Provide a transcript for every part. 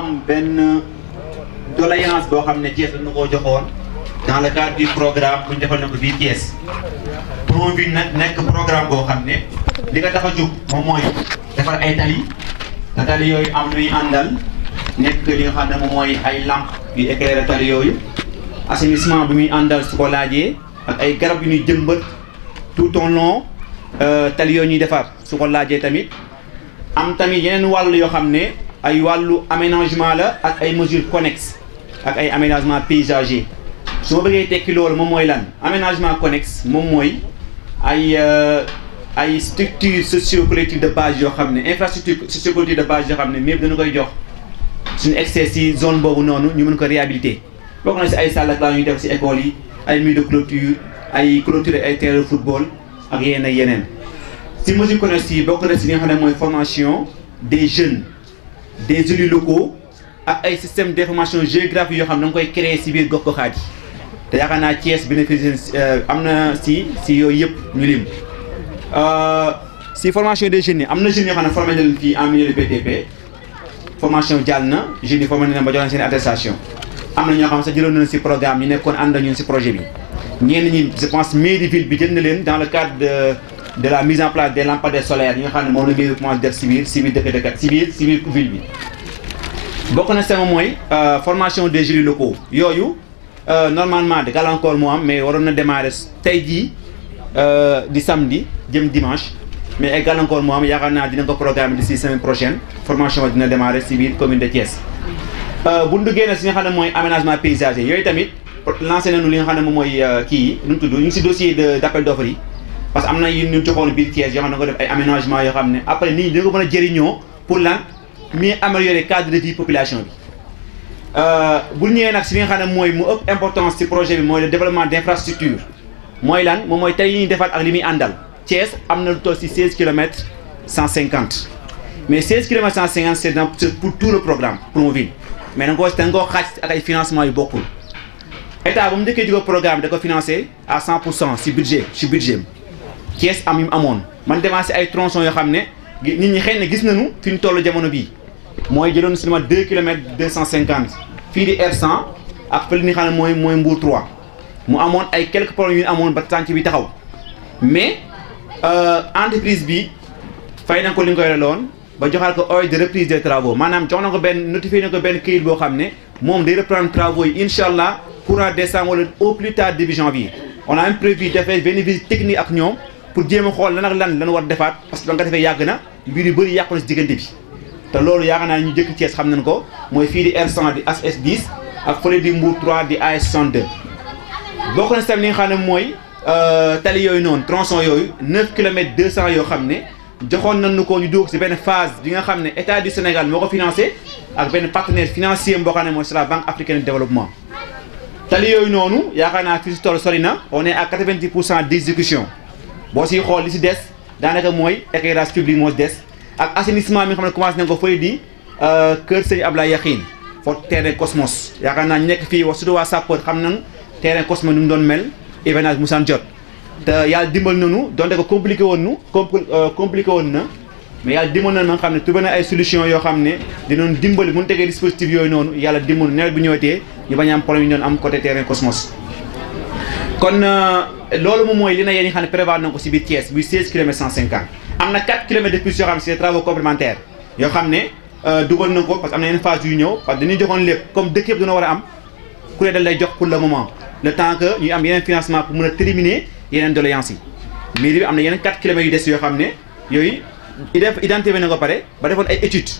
am benn doléance boo xam ne Thiès dañu koo joxoon dans le cadre du programme bu ñu defal na ko biir Thiès. Promoville nag nekk programme boo xam ne li nga tax a jóg moom mooy defar ay tali te tali yooyu am luy àndal nekk li nga xam ne moom mooy ay lampe yu éclairer tali yooyu assainissement bi muy àndal su ko laajee ak ay garab yu ñuy jëmbat tout au long tali yooyu ñuy defar su ko laajee tamit am tamit yeneen wàll yoo xam ne ay wàllu aménagement la ak ay mesures connexes ak ay aménagement paysager su ma bëggee tekki loolu moom mooy lan aménagement connexe moom mooy ay structures socio-collectives de base yoo xam ne infrastructure socio-collective de base yoo xam ne même dañu koy jox suñu excès si zone boobu noonu ñu mën ko réhabiliter bokk na si ay salle ak ñuy def si école yi ay murs de clôture ay clôture ay terrain de football ak yeneen ak yeneen si mesures connexes yi bokk na si li nga xam ne mooy formation des jeunes des élus locaux ak ay système d'information géographique yoo xam ne da nga koy créer si biir gox-goxaat yi te yaakaar naa Thiès bénéfice am na si yooyu yëpp ñu lim si formation des jeunes yi am na jeunes yoo xam ne formé nañu fii en milieu de BTP formation jàll na jeunes yi formé nañu ba jox leen seen attestation am na ñoo xam ne sax jëloon nañu si programme ñu nekkoon ànd ak ñun si projet bi ñenn ñi je pense mairie ville bi jënd na leen dans le cadre de la mise en place des lampadaires solaires yi nga xam ne moom la mairie commencé def si biir dëkk si biir ville bi bokk na sama mooy formation des élus locaux yooyu normalement de gàllankoor moo am mais waroon na démarrer tey jii di samedi jëm dimanche mais ay gàllankoor moo am yaakaar naa dina ko programme d'ici semaine prochaine formation dina démarrer si biir commune de Thiès. bu ñu duggee nag si nga xam ne mooy aménagement paysager yooyu tamit lancé nañu li nga xam ne moom mooy kii yi nu mu tudd ñu ngi si dossier d'appel d'offres yi parce que am na yu ñu joxoon biir Thiès yoo xam ne nga def ay aménagement yoo xam ne après nit ñi dina ko mën a jëriñoo pour lan mieux améliorer cadre de vie population bi. bu ñëwee nag si li nga xam ne mooy mu ëpp importance ci projet bi mooy le développement d'infrastructure mooy lan moom mooy tey yi ñuy defaat ak li muy àndal Thiès am na lu toll si 16 kilomètres 150 mais 16 kilomètres 150 c'est pour tout le programme Promoville mais da nga koo xaaj ak ay financement yu bokkul état ba mu njëkkee jóge programme da ko financé à 100% si budget Thiès am yu mu amoon man demaa si ay tronçons yoo xam ne nit ñi xëy na gis nañu fi ñu toll jamono bii mooy jëloon si li ma 2 kilomètres 250 fii di R100 ak fële ni xam ne mooy Mbour 3 mu amoon ay quelques problèmes yu ñu amoon ba tànk bi taxaw mais entreprise bi fay na ko li nga koy reloon ba joxaat ko ordre de reprise des travaux maanaam jox na ko benn notifié na ko benn këyit boo xam ne moom day reprendre travaux yi incha allah courant décembre wala au plus tard début janvier on a même prévu defee benn visite technique ak ñoom pour jéem a xool lan ak lan war defaat parce que ba nga defee yàgg na mbir yu bëri yàqu na si diggante bi te loolu yaakaar naa ñu jëkk Thiès xam nañ ko mooy fii di R100 di AS10 ak fële di Mbour 3 di AS62 bokk na si tamit li nga xam ne mooy tali yooyu noonu tronçon yooyu 9 kilomètres 200 yoo xam ne joxoon nañu ko ñu dugg si benn phase bi nga xam ne état du Sénégal moo ko financé ak benn partenaire financier boo xam ne mooy c'est la Banque africaine de développement tali yooyu noonu yaakaar naa fi si toll sori na on est à 90% d'exécution boo siy xool li si des daanaka mooy éclairage public moo si des ak assainissement mi nga xam ne commencé nañ ko fële di Kër Sëñ Ablaye Yakhine foofu terrain Cosmos yaakaar naa ñu nekk fii wax surtout waa Sapeur xam nañ terrain Cosmos nu mu doon mel hivernage musaan jot te yàlla dimbal nañu donte ko compliqué woon na mais yàlla dimbal nañu nga xam ne trouvé na ay solution yoo xam ne dinoon dimbali bu ñu tegee dispositif yooyu noonu yàlla dimbal nawet bu ñëwetee ñu bañ a am problème yu ñu doon am côté terrain Cosmos kon loolu moom mooy li na yéen ñi xam ne prévoir nañ ko si biir Thiès buy 16 kilomètres 150 am na 4 kilomètres de plus yoo xam ne c'est des travaux complémentaires yoo xam ne dugal nañ ko parce que am na yeneen phase yu ñëw parce que dañuy joxoon lépp comme dëkk yëpp dina war a am ku ne dañ lay jox pour le moment le temps que ñuy am yeneen financement pour mën a terminer yeneen doléances yi mairie bi am na yeneen 4 kilomètres yu des yoo xam ne yooyu identifié na ko pare ba defoon ay études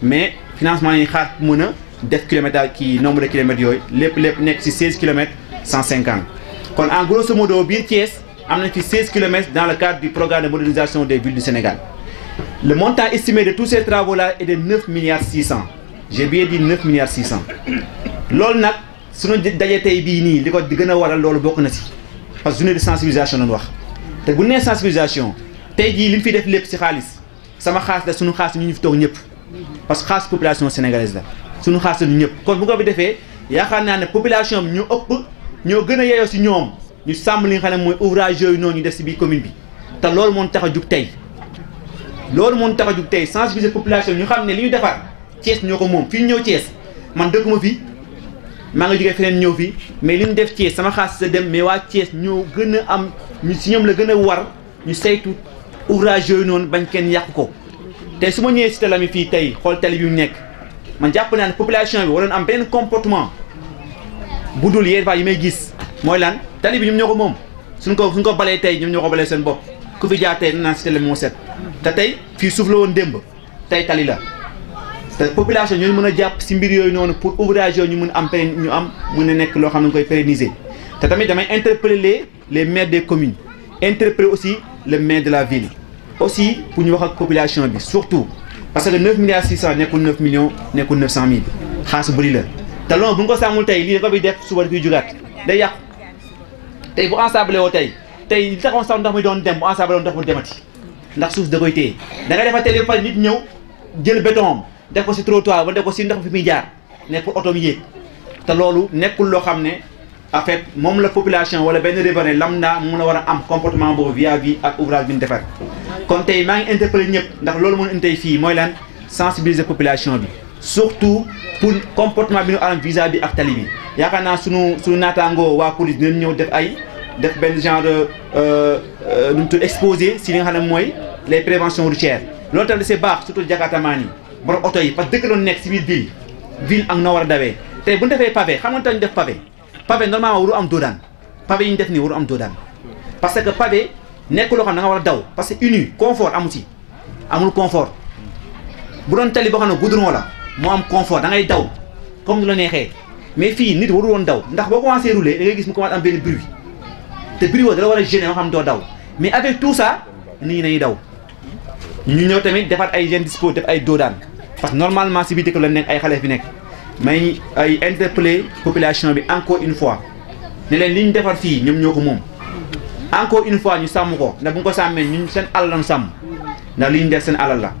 mais financement yi xaar pour mën a def kilométrage kii nombre de kilomètres yooyu lépp nekk ci 16 kilomètres 150 kon en grosso modo biir Thiès am na fi 16 kilomètres dans le cadre du programme de modernisation des villes du Sénégal le montant estimé de tous ces travaux là est de 9 milliards 600 j'ai bien dit 9 milliards 600 loolu nag suñu dajee tey bii nii li ko gën a waral loolu bokk na ci parce que journée de sensibilisation lañu wax te bu nee sensibilisation tey jii li mu fi def lépp ci xaalis sama xaalis la suñu xaalis ñu fi toog ñëpp parce que xaalis population sénégalaise la suñu xaalis la ñu ñëpp kon bu ko fi defee yaakaar naa ne population bi ñoo ëpp ñoo gën a yeyoo ci ñoom ñu sàmm li nga xam ne mooy ouvrage yooyu noonu ñu def ci biir commune bi te loolu moo tax a jug tey sensibiliser population ñu xam ne li ñu defar Thiès ñoo ko moom fii ñëw Thiès man dëkkuma fi maa nga jógee feneen ñëw fi mais li ñu def Thiès sama xaas sa dem mais waa Thiès ñoo gën a am ñu si ñoom la gën a war ñu saytu ouvrage yooyu noonu bañ kenn yàq ko tey su ma ñëwee Cité Lamy fii tey xool tali bi mu nekk man jàpp naa ne population bi waroon am benn comportement bu dul yéen yi may gis mooy lan tali bi ñoom ñoo ko moom suñ ko balee tey ñoom ñoo ko balee seen bopp ku fi jaar tey naan Cité Lamy moo set te tey fii suuf la woon démb tey tali la te population ñooñu mën a jàpp si mbir yooyu noonu pour ouvrage yooyu ñu mën am mën a nekk loo xam ne koy pérenniser te tamit damay interpeller les maires des communes interpeller aussi le maire de la ville aussi pour ñu wax ak population bi surtout parce que 9 milliards 600 nekkul 9 millions nekkul 900 000 xaalis bëri la te loolu bu ñu ko sàmmul tey lii da ko fi def suba dafay jugaat day yàqu tey bu ensablé woo tey li taxoon sax ndox mi doon dem bu ensablé woon ndox mu demati ndax suuf da koy téye da ngay defa télé ba pare nit ñëw jël béton def ko si trottoir ba def ko si ndox fi muy jaar nekk pour oto mi yéeg te loolu nekkul loo xam ne en fait moom la population wala benn riverain lambda mun a war a am comportement boobu vis-à-vis ak ouvrage bi ñu defar kon tey maa ngi interpellé ñëpp ndax loolu moo indi tey fii mooy lan sensibiliser population bi surtout pour comportement bi ñu am vis-à-vis ak tali bi yaakaar naa sunu naataangoo waa police dinañ ñëw def benn genre nu mu tudd exposé si li nga xam ne mooy les préventions routières loolu tamit c'est baax surtout jakartamaan yi borom oto yi parce que dëkk doon nekk si biir ville ak noo war a dawee tey bu ñu defee pavé xam nga tax ñu def pavé normalement waru am doodaan pavé yi ñu def nii waru am doodaan parce que pavé nekk loo xam ne da nga war a daw parce que uni confort amu ci amul confort bu doon tali boo xam ne goudron la moo am confort da ngay daw comme ni la neexee mais fii nit waru woon daw ndax boo commencé rouler da ngay gis mu commencé am benn bruit te bruit woo da la war a gêner moo xam doo daw mais avec tout ça nit ñi nañuy daw ñu ñëw tamit defaat ay jeunes dispo def ay doodaan parce que normalement si biir dëkk la nekk ay xale fi nekk may ay interpeller population bi encore une fois ne leen li ñu defar fii ñoom ñoo ko moom encore une fois ñu sàmm ko ndax bu nga ko sàmmee ñun seen alal lañu sàmm ndax li ñu def seen alal la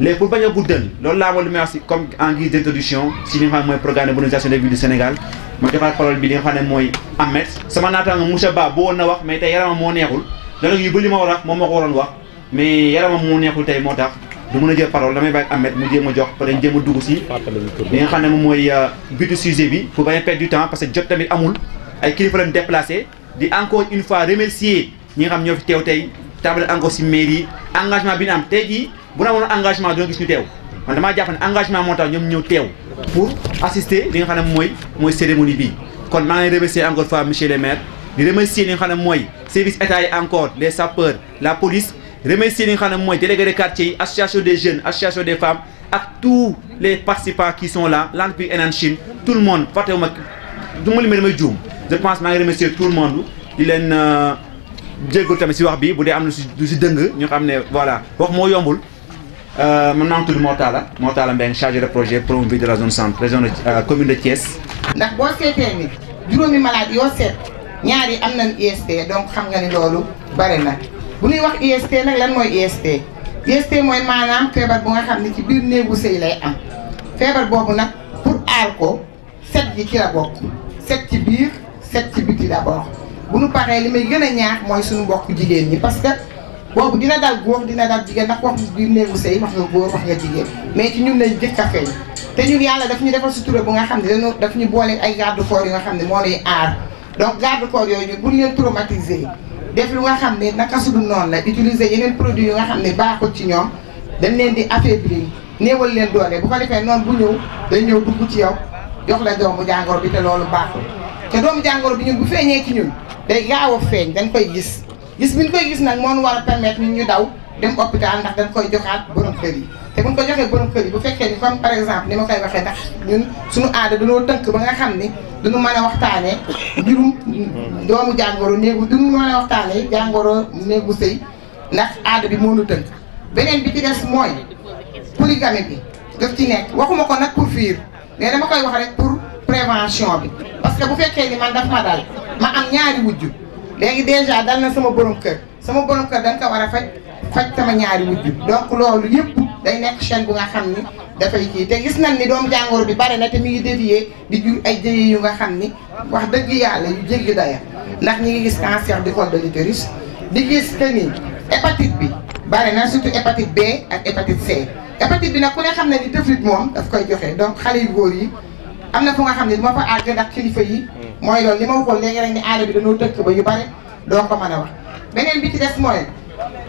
léegi pour bañ a guddal loolu laa lu may wax si comme en guise d'introduction si li nga xam ne mooy programme de modernisation des villes du Sénégal ma joxaat parole bi li nga xam ne mooy Ahmed sama naataango Moussa Ba bu woon na wax mais tey yaramam moo neexul dana yu bëri ma war a wax moom moo ko waroon wax mais yaramam moo neexul tey moo tax du mën a jël parole damay bàyyi Ahmed mu jéem a jox peut être jéem a dugg si li nga xam ne moom mooy butu sujet bi pour bañ a perdre du temps parce que jot tamit amul ay kilifa lañ déplacé di encore une fois remercier ñi nga xam ñoo fi teew tey table encore si mairie engagement bi ñu am tey jii bu na amoon engagement dina gis ñu teew man damaa jàpp ne engagement moo tax ñoom ñëw teew pour assister li nga xam ne mooy cérémonie bi kon maa ngi remercier encore une fois monsieur le maire di remercier li nga xam ne mooy service état yi encore les sapeurs la police remercier li nga xam ne mooy délégué de quartier yi association des jeunes association des femmes ak tous les participants qui sont là l'entreprise Enan Chine tout le monde fàttewuma du ma limee damay juum je pense maa ngi remercier tout le monde di leen jéggul tamit si wax bi bu dee am na lu si dëng ñu xam ne voilà wax moo yombul man maa ngi tudd Mortala Mbengue chargé de projet promovilles de la zone centre région de commune de Thiès. ndax boo seetee ni juróomi malade yoo seet ñaar yi am nañ IST donc xam nga ni loolu bare na bu ñuy wax IST nag lan mooy IST IST mooy maanaam feebar bu nga xam ne ci biir néegu sëy lay am feebar boobu nag pour aar ko set gi ci la bokk set ci biir set ci biti d'abord bu nu paree li may gën a ñaax mooy suñu mbokk jigéen ñi parce que boobu dina dal góor dina dal jigéen ndax wax biir néegu sëy wax nga góor wax nga jigéen mais ci ñun lay jëkk a feeñ te ñun yàlla daf ñu defal sutura bu nga xam ne dañoo daf ñu boole ay garde corps yu nga xam ne moo lay aar donc garde corps yooyu ñu bu ñu leen traumatiser def lu nga xam ne naka su dul noonu la utiliser yeneen produits yu nga xam ne baaxul ci ñoom dañ leen di affaiblir néewal leen doole bu ko defee noonu bu ñëw dañ ñëw dugg ci yow jox la doomu jàngoro bi te loolu baaxul te doomu jàngoro bi ñun bu feeñee ci ñun day gaaw a feeñ dañ koy gis bi ñu koy gis nag moo ñu war a permettre ñun ñu daw dem hôpital ndax dañ koy joxaat borom kër yi te buñ ko joxee borom kër yi bu fekkee ni comme par exemple ni ma koy waxee ndax ñun suñu aada dañoo tënk ba nga xam ni duñu mën a waxtaanee mbirum doomu jàngoro néegu duñu mën a waxtaanee jàngoro néegu sëy ndax aada bi moo ñu tënk beneen bi ci des mooy polygamie bi daf ci nekk waxuma ko nag pour fiir mais dama koy wax rek pour prévention bi parce que bu fekkee ni man daf ma dal ma am ñaari wujju léegi déjà dal na sama borom kër dañ ko war a faj sama ñaari wujju donc loolu yëpp day nekk chaîne bu nga xam ni dafay kii te gis nañ ni doomu jàngoro bi bare na te mi ngi dévier di jur ay jëye yu nga xam ni wax dëgg yàlla yu jéggi daya ndax ñi ngi gis cancer du col de l'utérus di gis que ni hépatite bi bare na surtout hépatite B ak hépatite C hépatite bi nag ku ne xam ne ni tëflit moom daf koy joxe donc xale yu góor yi am na fu nga xam ne duma fa àgg ndax kilifa yi mooy loolu li ma waxoon léegi rek ni aada bi dañoo tëkk ba yu bare doo ko mën a wax beneen bi ci des mooy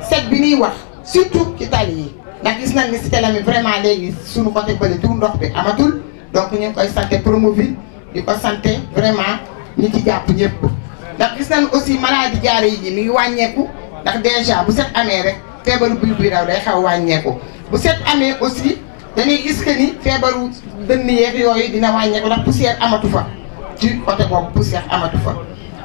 set bi ñuy wax surtout ci tali yi ndax gis nañ ni Cité Lamy vraiment léegi suñu côté bële tout ndox bi amatul donc ñu ngi koy santé Promoville di ko santé vraiment ñi ci jàpp ñëpp ndax gis nañ aussi maladie diarrhée yi mi ngi wàññeeku ndax déjà bu set amee rek feebaru biir bi raw day xaw wàññeeku bu set amee aussi dañuy gis que ni feebaru dënn yeeg yooyu dina wàññeeku ndax poussière amatu fa ci côté boobu poussière amatu fa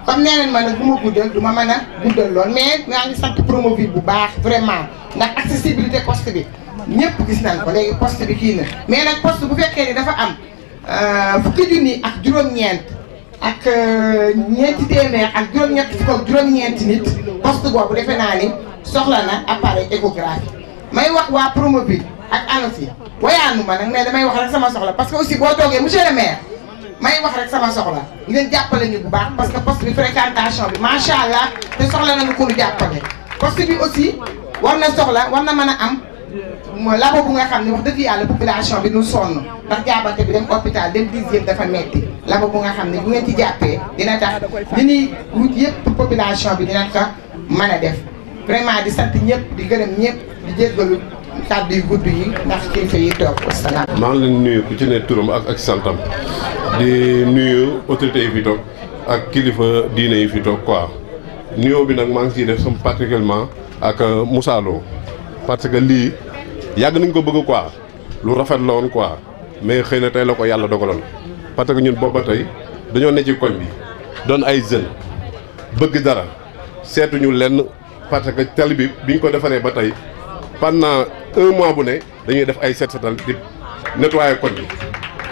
comme nee nañ ma nag bu ma guddal du ma mën a guddal lool mais maa ngi sant Promoville bu baax vraiment ndax accessibilité poste bi ñëpp gis nañ ko léegi poste bi kii na mais nag poste bu fekkee ni dafa am fukki junni ak juróom-ñeent ak ñeenti téeméer ak juróom-ñett fukk ak juróom-ñeenti nit poste boobu defe naa ni soxla na appareil échographie may wax waa Promoville ak ANOCI wayaanu ma nag mais damay wax rek sama soxla parce que aussi boo toogee monsieur le maire may wax rek sama soxla ngeen jàppale ñu bu baax parce que poste bi fréquentation bi macha allah te soxla nañu ko ñu jàppale poste bi aussi war na mën a am labo bu nga xam ne wax dëgg yàlla population bi ñu sonn ndax jaabante bi dem hôpital dem 10e dafa metti labo bu nga xam ne bu ngeen ci jàppee dina tax li ñuy wut yëpp population bi dina ko mën a def vraiment di sant ñëpp di gërëm ñëpp di jéggalu kàddu yu gudd yi ndax kilifa yi toog wasalaam. maa ngi leen nuyu ku ci ne turam ak santam di nuyu autorités yi fi toog ak kilifa diine yi fi toog quoi nuyoo bi nag maa ngi ciy def sama particulièrement ak Moussa Lo parce que lii yàgg nañ ko bëgg quoi lu rafet la woon quoi mais xëy na tey la ko yàlla dogaloon parce que ñun booba tey dañoo ne ci koñ bi doon ay jeunes bëgg dara seetuñu lenn parce que tali bi biñ ko defaree ba tey pendant 1 mois bu ne dañuy def ay setal di nettoyer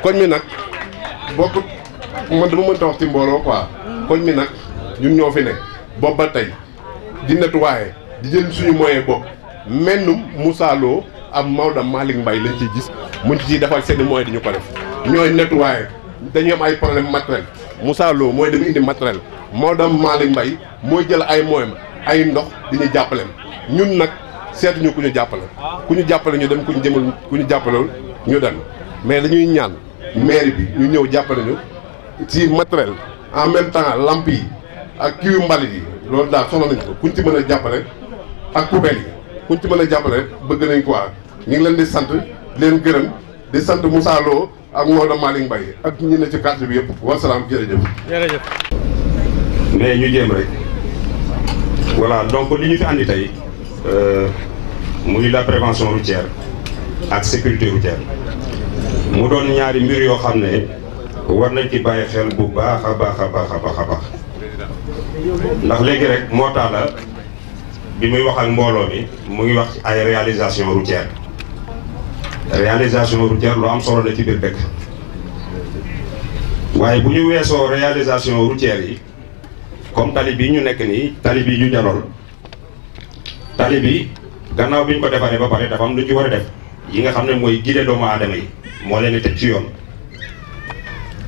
koñ mi nag bokk man dama mënta wax ci mbooloo quoi koñ mi nag ñun ñoo fi ne boobu ba tey di nettoyer di jël suñu moyen bopp mennum Moussa Lo ak Maodo Malick Mbaye lañ ciy gis muñ ciy defal seen moyen di ñu ko def ñooy nettoyer dañuy am ay problème matériel Moussa Lo mooy dem indi matériel Maodo Malick Mbaye mooy jël ay moyen ay ndox di ñu jàppale ñun nag seetuñu ku ñu jàppale ñu dem ku ñu jàppalewul ñu dem mais dañuy ñaan mairie bi ñu ñëw jàppale ñu ci matériel en même temps lamp yi ak kii yu mbalit yi loolu daal soxla nañ ko kuñ ci mën a jàppale ak poubelle yi kuñ ci mën a jàppale bëgg nañ quoi ñu ngi leen di sant leen gërëm di sant Moussa Lo ak Maodo Malick Mbaye ak ñi ne ci quartier bi yëpp wasalaam jërëjëf. mais ñu jéem rek voilà donc li ñu fi andi tey muy la prévention routière ak sécurité routière mu doon ñaari mbir yoo xam ne war nañ ci bàyyi xel bu baax a baax a baax a baax a baax ndax léegi rek moo tax la bi muy wax ak mbooloo mi mu ngi wax ci ay réalisation routière lu am solo la ci biir dëkk waaye bu ñu weesoo réalisation routière yi comme tali bi ñu nekk nii tali bi ñu jalool tali bi gannaaw bi ñu ko defaree ba pare dafa am lu ci war a def yi nga xam ne mooy guider doomu aadama yi moo leen di teg ci yoon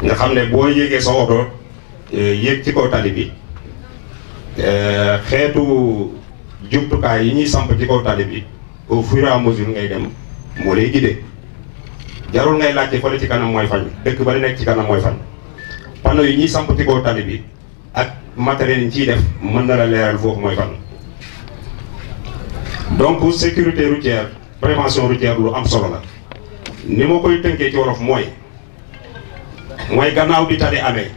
nga xam ne boo yéegee sa oto yéeg ci kaw tali bi xeetu jumtukaay yi ñuy samp ci kaw tali bi au fur et à mesure ngay dem moo lay guider jarul ngay laajte fële ci kanam mooy fan dëkk ba di nekk ci kanam mooy fan panneau yi ñuy samp ci kaw tali bi ak matériel yi ñu ciy def mën na la leeral foofu mooy fan. donc sécurité routière prévention routière lu am solo la ni ma koy tënkee ci wolof mooy gannaaw bi tali amee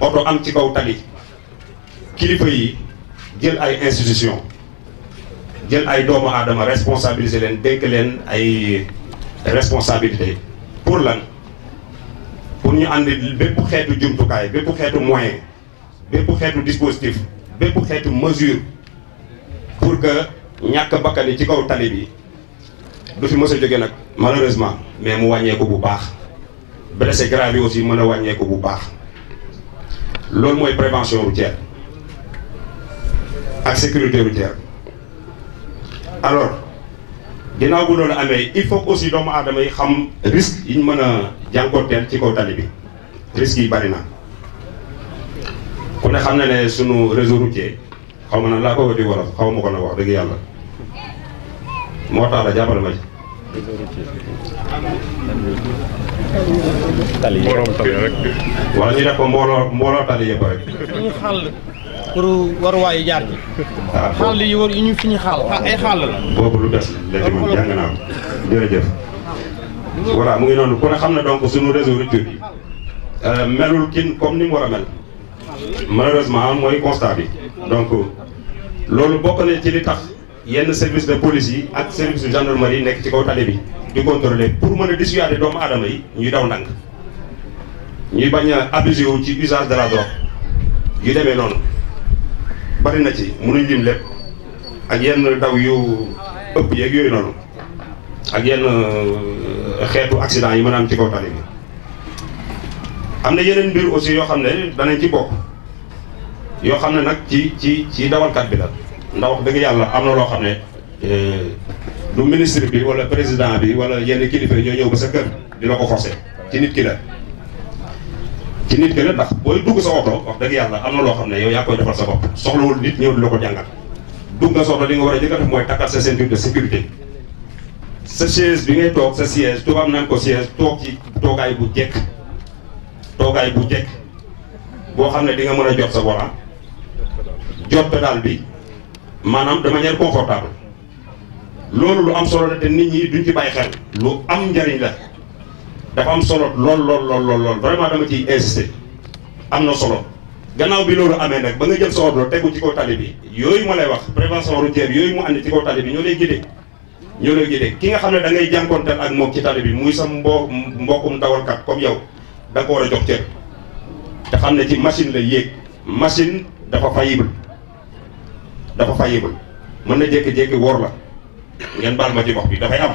oto am ci kaw tali kilifa yi jël ay institution jël ay doomu aadama responsabiliser leen dénk leen ay responsabilité pour lan pour ñu andi bépp xeetu jumtukaay bépp xeetu moyen bépp xeetu dispositif bépp xeetu mesure pour que ñàkk bakkan yi ci kaw tali bi du fi mës a jóge nag malheureusement mais mu wàññeeku bu baax blessé grave yi aussi mën a wàññeeku bu baax loolu mooy prévention routière ak sécurité routière. alors ginnaaw bu loolu amee il faut aussi doomu aadama yi xam risque yi ñu mën a jànkoonteel ci kaw tali bi risques yi bari na ku ne xam na ne sunu réseau routier xaw ma na laa ko di wolof xaw ma ko na wax dëgg yàlla moo tax la jàppale ma ci tali rek. wala ñu def ko mbooloo tali yëpp rek. ñu xàll pour waruwaay yi jaar ci. waaw xàll yi war ñu fi ñu xàll ay xàll la. boobu lu des la ci moom jàng naa ko jërëjëf. voilà mu ngi noonu ku ne xam ne donc suñu réseau rupture bi melul kin comme ni mu war a mel malheureusement mooy constat bi donc loolu bokk na ci li tax yenn service de police yi ak service de gendarmerie nekk ci kaw tali bi di contrôler pour mën a dissuader doomu aadama yi ñuy daw ndànk ñuy bañ a abuser wu ci usage de la drogue yu demee noonu bari na ci mënuñ lim lépp ak yenn daw yu ëpp yeeg yooyu noonu ak yenn xeetu accident yi mën a am ci kaw tali bi am na yeneen mbir aussi yoo xam ne danañ ci bokk yoo xam ne nag ci dawalkat bi la ndax wax dëgg yàlla am na loo xam ne du ministre bi wala président bi wala yenn kilifa ñoo ñëw ba sa kër di la ko forcer ci nit ki la ndax booy dugg sa oto wax dëgg yàlla am na loo xam ne yow yaa koy defal sa bopp soxlawul nit ñëw di la ko jàngal dugg nga sa oto li nga war a jëkk a def mooy takkal sa ceinture de sécurité sa chaise bi ngay toog sa siège tubaab naan ko siège toog ci toogaay bu jekk boo xam ne di nga mën a jot sa volant jot pédale bi maanaam de manière confortable loolu lu am solo la te nit ñi duñ ci bàyyi xel lu am njariñ la dafa am solo lool vraiment dama ciy insister am na solo gannaaw bi loolu amee nag ba nga jël sa oto tegu ci kaw tali bi yooyu ma lay wax prévention routière yooyu mu andi ci kaw tali bi ñoo lay guidé ki nga xam ne da ngay jànkonteel ak moom ci tali bi muy sa mbokkum dawalkat comme yow da nga ko war a jox cër te xam ne ci machine la yéeg machine dafa faillible mën na jékki-jékki wóor la ngeen baal ma ci wax bi dafay am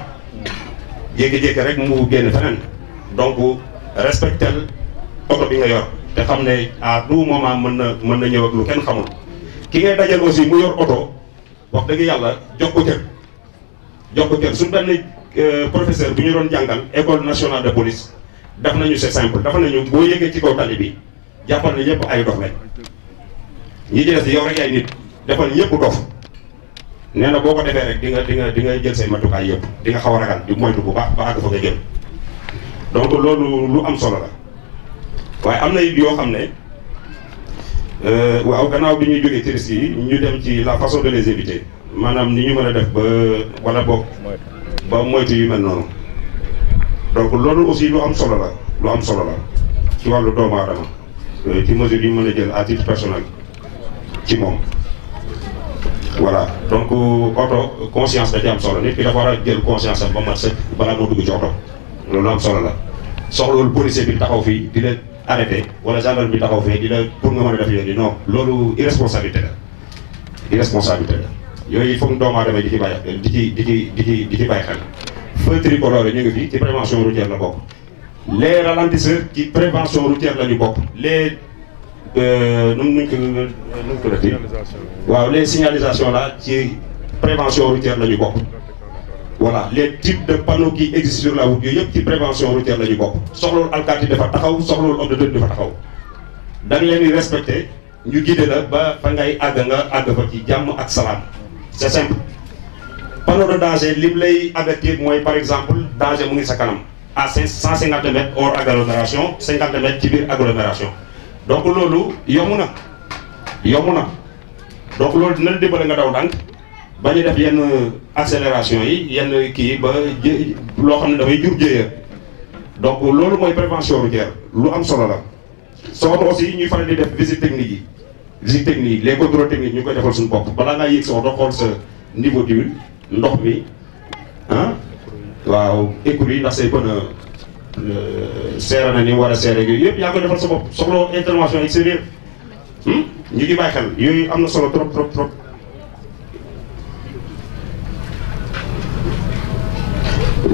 jékki-jékki rek mu génn feneen donc respectel oto bi nga yor te xam ne à tout moment mën na ñëw ak lu kenn xamul ki ngay dajal aussi mu yor oto wax dëgg yàlla jox ko cër suñu benn professeur bu ñu doon jàngal école nationale de police daf nañu c'est simple dafa nañu boo yëgee ci kaw tali bi jàppal ne ñëpp ay dof lañ ñi ci des yow rek ay nit defal ñëpp dof nee na boo ko defee rek di nga jël say matukaay yëpp di nga xaw a ragal di moytu bu baax ba àgg fa nga jëm donc loolu lu am solo la waaye am na yoo xam ne waaw gannaaw bi ñuy jógee ci risques yi ñu dem ci la façon de les éviter maanaam ni ñu mën a def ba wala boog ba moytu yu mel noonu donc loolu aussi lu am solo la ci wàllu doomu aadama ci mesure yi mën a jël à titre personnel ci moom voilà donc oto conscience da ci am solo nit ki dafa war a jël conscience am ba mat sëkk balaa moo dugg ci oto loolu am solo la soxlawul policier bi taxaw fii di la arrêté wala gendarme bi taxaw fii di la pour nga mën a def yooyu non loolu irresponsabilité la yooyu foog doomu aadama di ci bàyyi xel feu tricolore ñu ngi fi ci prévention routière la bokk les ralentisseurs ci prévention routière la ñu bokk les nuñ ko defee waaw les signalisations là ci prévention routière la ñu bokk voilà les types de panneaux qui existent sur la route yooyu yëpp ci prévention routière la ñu bokk soxlawul alkaati dafa taxaw soxlawul homme de tenue dafa taxaw da nga leen di respecté ñu guidé la ba fa ngay àgg nga àgg fa ci jàmm ak salaam c'est simple panneau de danger lim lay avertir mooy par exemple danger mu ngi sa kanam à 150 mètres hors agglomération 50 mètres ci biir agglomération donc loolu yomb na donc loolu dina la dimbale nga daw ndànk ba ñu def yenn accélération yi yenn kii ba loo xam ne dafay jur jéeya donc loolu mooy prévention routière lu am solo la soo ko aussi ñuy faral di def visite technique yi les contrôles techniques ñu koy defal suñu bopp balaa ngaa yéeg sa oto xool sa niveau d'huile ndox mi waaw écoute yi ndax say bën a seera na ni war a seere yooyu yëpp yaa koy defal sa bopp soxla intervention extérieure ñu ngi bàyyi xel yooyu am na solo trop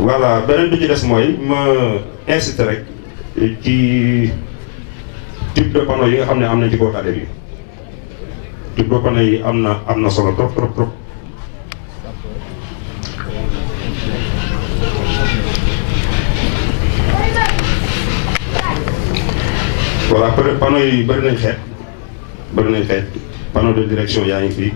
voilà beneen bi ci des mooy ma incité rek ci type de panneau yi nga xam ne am na ci kaw tali bi type de panneau yi am na solo trop voilà panneau yi bëri nañ xeet panneau de direction yaa ngi fii